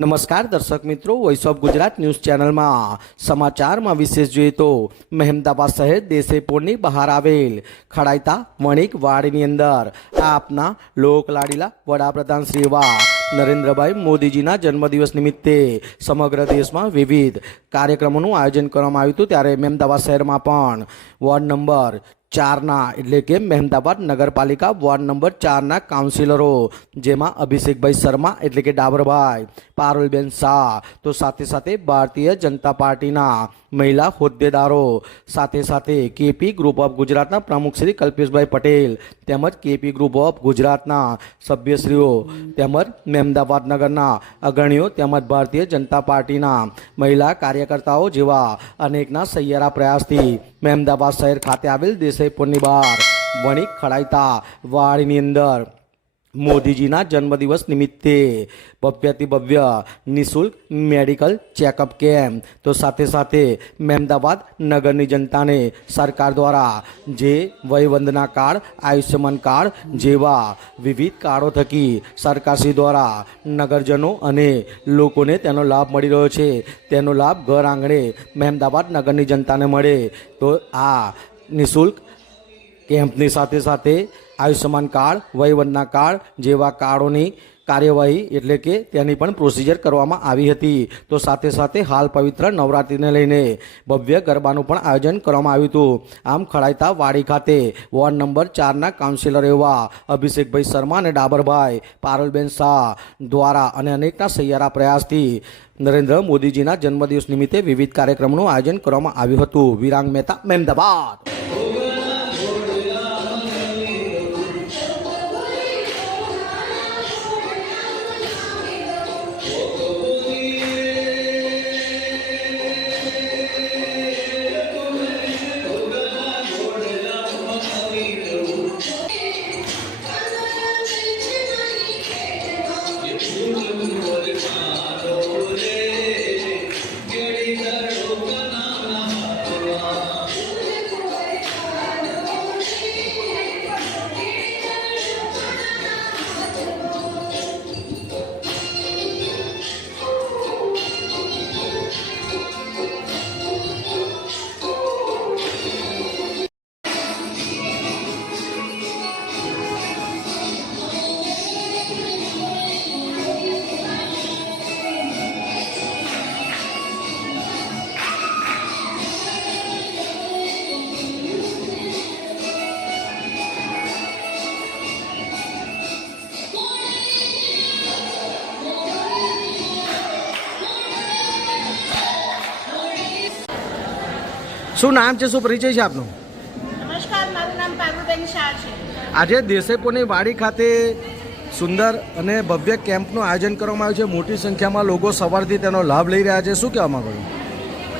નમસ્કાર દર્શક મિત્રો, વોઇસ ઓફ ગુજરાત ન્યૂઝ ચેનલમાં સમાચારમાં વિશેષ જોઈએ તો મહેમદાબાદ શહેર દેસેપોરની બહાર આવેલ ખડાઈતા વણિક વાડીની અંદર આપના લોકલાડીલા વડાપ્રધાન શ્રી એવા નરેન્દ્રભાઈ મોદીજીના જન્મદિવસ નિમિત્તે સમગ્ર દેશમાં વિવિધ કાર્યક્રમોનું આયોજન કરવામાં આવ્યું હતું। ત્યારે મહેમદાબાદ શહેરમાં પણ વોર્ડ નંબર 4 એટલે કે મહેમદાબાદ નગરપાલિકા વોર્ડ નંબર 4 કાઉન્સિલરો જેમાં અભિષેકભાઈ શર્મા એટલે કે ડાબરભાઈ, પારુલબેન શાહ, તો સાથે સાથે ભારતીય જનતા પાર્ટીના મહિલા હોદ્દેદારો, સાથે સાથે કેપી ગ્રુપ ઓફ ગુજરાતના પ્રમુખ શ્રી કલ્પેશભાઈ પટેલ તેમજ કેપી ગ્રુપ ઓફ ગુજરાતના સભ્યશ્રીઓ તેમજ મહેમદાબાદ નગરના અગ્રણીઓ તેમજ ભારતીય જનતા પાર્ટીના મહિલા કાર્યકર્તાઓ જેવા અનેકના સહિયારા પ્રયાસથી મહેમદાબાદ શહેર ખાતે આવેલ દેસાઈપુરની બહાર વણિક ખડાઈતા વાડીની અંદર મોદીજીના જન્મદિવસ નિમિત્તે ભવ્યથી ભવ્ય નિઃશુલ્ક મેડિકલ ચેકઅપ કેમ્પ, તો સાથે સાથે મહેમદાબાદ નગરની જનતાને સરકાર દ્વારા જે વયવંદના કાર્ડ, આયુષ્યમાન કાર્ડ જેવા વિવિધ કાર્ડો થકી સરકારશ્રી દ્વારા નગરજનો અને લોકોને તેનો લાભ મળી રહ્યો છે। તેનો લાભ ઘર આંગણે મહેમદાબાદ નગરની જનતાને મળે તો આ નિઃશુલ્ક કેમ્પની સાથે સાથે આયુષ્યમાન કાર્ડ, વયવંદના કાર્ડ જેવા કાર્ડોની કાર્યવાહી એટલે કે તેની પણ પ્રોસિજર કરવામાં આવી હતી। તો સાથે સાથે હાલ પવિત્ર નવરાત્રિને લઈને ભવ્ય ગરબાનું પણ આયોજન કરવામાં આવ્યું હતું। આમ ખડાઈતા વાડી ખાતે વોર્ડ નંબર 4 કાઉન્સિલર એવા અભિષેકભાઈ શર્મા અને ડાબરભાઈ, પારુલબેન શાહ દ્વારા અને અનેકના સહિયારા પ્રયાસથી નરેન્દ્ર મોદીજીના જન્મદિવસ નિમિત્તે વિવિધ કાર્યક્રમોનું આયોજન કરવામાં આવ્યું હતું। વિરાંગ મહેતા, મહેમદાબાદ। શું નામ છે, શું પરિચય છે આપનો? નમસ્કાર, મારું નામ પારુલબેન શાહ છે। આજે દેસાઈપુરની વાડી ખાતે સુંદર અને ભવ્ય કેમ્પનું આયોજન કરવામાં આવ્યું છે। મોટી સંખ્યામાં લોકો સવારથી તેનો લાભ લઈ રહ્યા છે। શું કહેવા માંગો છો?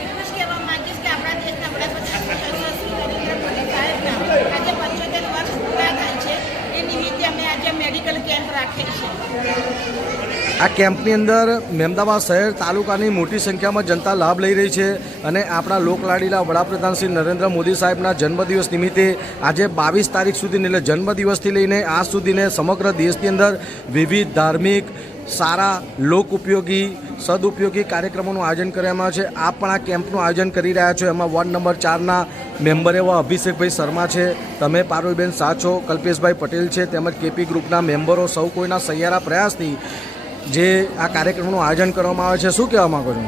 એટલું જ કહેવા માંગીશ કે આપણા દેશના વડાપ્રધાન શ્રી નરેન્દ્ર મોદી સાહેબના આજે 75 વર્ષ પૂરા થાય છે, એ નિમિત્તે અમે આજે મેડિકલ કેમ્પ રાખેલ છે। આ કેમ્પની અંદર મહેમદાબાદ શહેર તાલુકાની મોટી સંખ્યામાં જનતા લાભ લઈ રહી છે અને આપણા લોકલાડીલા વડાપ્રધાન શ્રી નરેન્દ્ર મોદી સાહેબના જન્મદિવસ નિમિત્તે આજે 22 તારીખ સુધીને એટલે જન્મદિવસથી લઈને આજ સુધીને સમગ્ર દેશની અંદર વિવિધ ધાર્મિક, સારા, લોક ઉપયોગી, સદઉપયોગી કાર્યક્રમોનું આયોજન કરવામાં આવે છે। આપ પણ આ કેમ્પનું આયોજન કરી રહ્યા છો। એમાં વોર્ડ નંબર 4 મેમ્બર એવા અભિષેકભાઈ શર્મા છે, તમે પારુલબેન શાહ છો, કલ્પેશભાઈ પટેલ છે તેમજ કેપી ગ્રુપના મેમ્બરો સૌ કોઈના સહિયારા પ્રયાસથી જે આ કાર્યક્રમનું આયોજન કરવામાં આવે છે। શું કહેવા માંગો છો?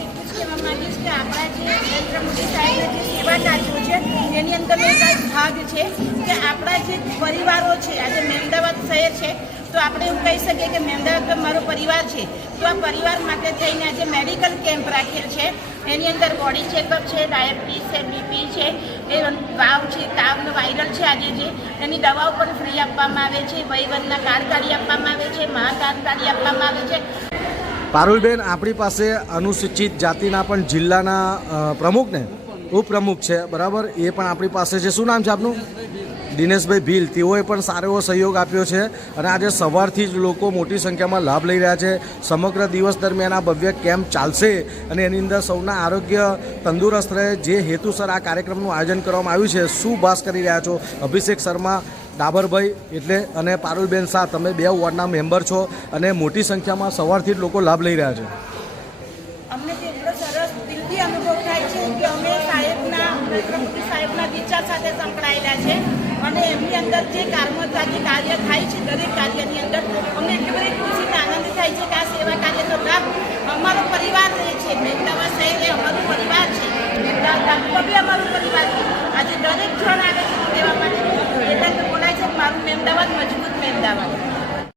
એટલું જ કહેવા માંગીશ કે આપણા જે નરેન્દ્ર મોદી સાહેબના જે સેવા કાર્યો છે એની અંદરનો એક ભાગ છે કે આપણા જે પરિવારો છે, આજે મહેમદાબાદ શહેર છે તો આપણે એવું કહી શકીએ કે મહેમદાબાદ તો મારો પરિવાર છે, તો આ પરિવાર માટે થઈને આજે મેડિકલ કેમ્પ રાખેલ છે। એની અંદર બોડી ચેકઅપ છે, ડાયાબિટીસ છે, બીપી છે, એ વાવ છે, તાવનો વાયરલ છે આજે જે એની દવાઓ પણ ફ્રી આપવામાં આવે છે, વયવંદના કાર્ડ કાઢી આપવામાં આવે છે, મહાકાર્ડ કાઢી આપવામાં આવે છે। પારુલબેન, આપણી પાસે અનુસૂચિત જાતિના પણ જિલ્લાના પ્રમુખ ને ઉપપ્રમુખ છે, બરાબર? એ પણ આપણી પાસે છે। શું નામ છે આપનું? દિનેશભાઈ ભીલ, તેઓએ પણ સારો એવો સહયોગ આપ્યો છે અને આજે સવારથી જ લોકો મોટી સંખ્યામાં લાભ લઈ રહ્યા છે। સમગ્ર દિવસ દરમિયાન આ ભવ્ય કેમ્પ ચાલશે અને એની અંદર સૌના આરોગ્ય તંદુરસ્ત રહે, જે હેતુસર આ કાર્યક્રમનું આયોજન કરવામાં આવ્યું છે। શું ભાસ કરી રહ્યા છો? અભિષેક શર્મા, ડાબરભાઈ એટલે અને પારુલબેન શાહ, તમે 2 વોર્ડના મેમ્બર છો અને મોટી સંખ્યામાં સવારથી જ લોકો લાભ લઈ રહ્યા છે. અમને તો એટલો સરસ દિલથી અનુભવ થાય છે કે અમે સાહેબના નરેન્દ્ર મોદી સાહેબના વિચાર સાથે સંકળાયેલા છે અને એમની અંદર જે કાર્ય થાય છે દરેક કાર્યની અંદર